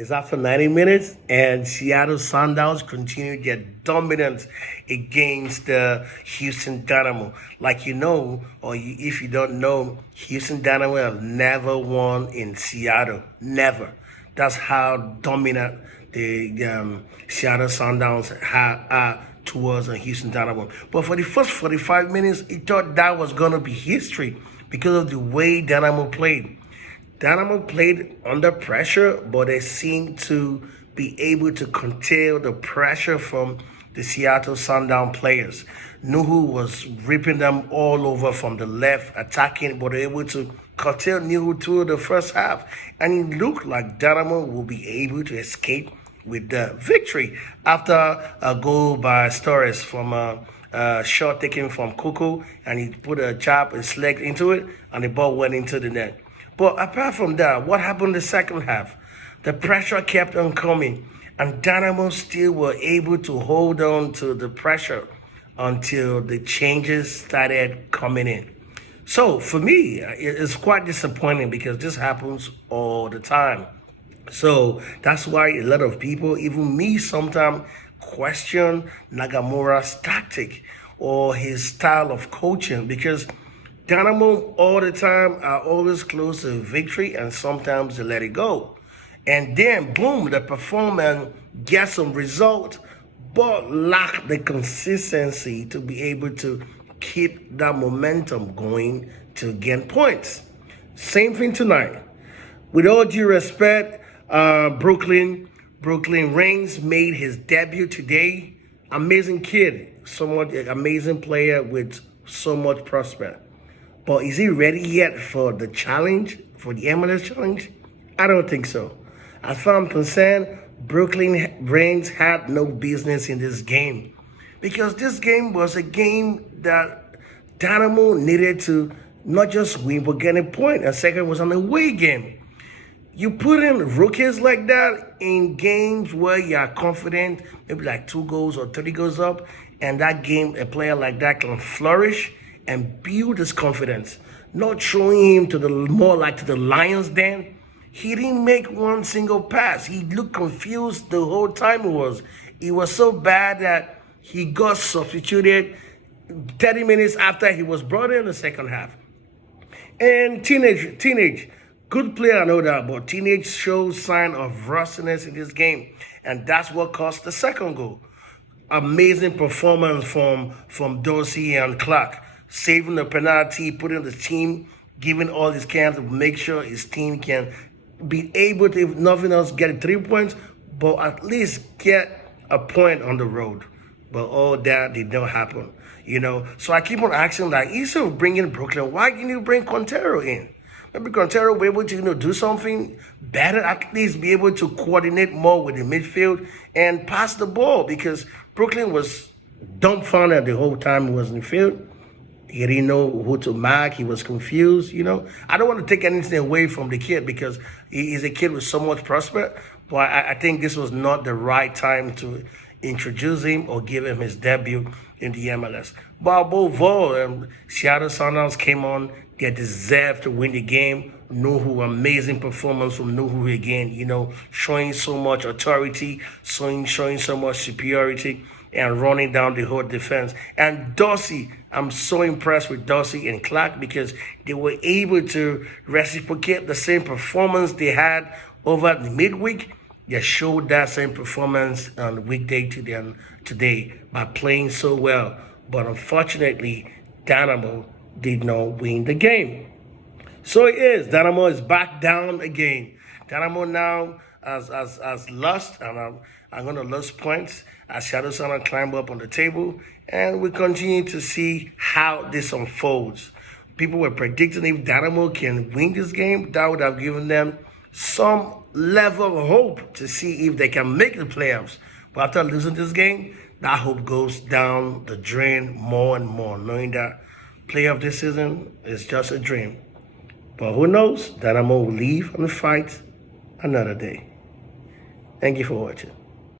It's after 90 minutes, and Seattle Sounders continue their dominance against the Houston Dynamo. Like if you don't know, Houston Dynamo have never won in Seattle. Never. That's how dominant the Seattle Sounders are towards the Houston Dynamo. But for the first 45 minutes, he thought that was going to be history because of the way Dynamo played. Dynamo played under pressure, but they seemed to be able to contain the pressure from the Seattle Sundown players. Nuhu was ripping them all over from the left, attacking, but able to curtail Nuhu through the first half. And it looked like Dynamo will be able to escape with the victory after a goal by Torres from a shot taken from Kuku, and he put a chop and leg into it, and the ball went into the net. But apart from that, what happened in the second half? The pressure kept on coming, and Dynamo still were able to hold on to the pressure until the changes started coming in. So for me, it's quite disappointing because this happens all the time. So that's why a lot of people, even me sometimes, question Nagamura's tactic or his style of coaching, because Dynamo all the time are always close to victory, and sometimes they let it go. And then, boom, the performance gets some result, but lack the consistency to be able to keep that momentum going to gain points. Same thing tonight. With all due respect, Brooklyn Reigns made his debut today. Amazing kid, somewhat amazing player with so much prospect. But is he ready yet for the challenge, for the MLS challenge? I don't think so. As far as I'm concerned, Brooklyn Reigns had no business in this game, because this game was a game that Dynamo needed to not just win, but get a point. And second was an away game. You put in rookies like that in games where you are confident, maybe like 2 goals or 3 goals up, and that game, a player like that can flourish and build his confidence. Not throwing him to the lion's den. He didn't make one single pass. He looked confused the whole time It was so bad that he got substituted 30 minutes after he was brought in the second half. And teenage, good player, I know that, but teenage shows sign of rustiness in this game. And that's what cost the second goal. Amazing performance from Dorsey and Clark, saving the penalty, putting the team, giving all his cans to make sure his team can be able to, if nothing else, get 3 points, but at least get a point on the road. But all that did not happen, So I keep on asking, like, instead of bringing Brooklyn, why didn't you bring Quintero in? Maybe Quintero will be able to, do something better, at least be able to coordinate more with the midfield and pass the ball, because Brooklyn was dumbfounded the whole time he was in the field. He didn't know who to mark. He was confused, I don't want to take anything away from the kid, because he's a kid with so much prospect, but I think this was not the right time to introduce him or give him his debut in the MLS. But above all, Seattle Sounders came on. They deserved to win the game. Nuhu, amazing performance from Nuhu again, showing so much authority, showing so much superiority, and running down the whole defense. And Dorsey, I'm so impressed with Dorsey and Clark, because they were able to reciprocate the same performance they had over the midweek. They showed that same performance on the weekday today by playing so well. But unfortunately, Dynamo did not win the game. So it is. Dynamo is back down again. Dynamo now has lost, and I'm going to lose points as Shadow Sound climb up on the table, and we continue to see how this unfolds. People were predicting if Dynamo can win this game, that would have given them some level of hope to see if they can make the playoffs. But after losing this game, that hope goes down the drain more and more, knowing that playoff this season is just a dream. But who knows? Dynamo will leave and fight another day. Thank you for watching.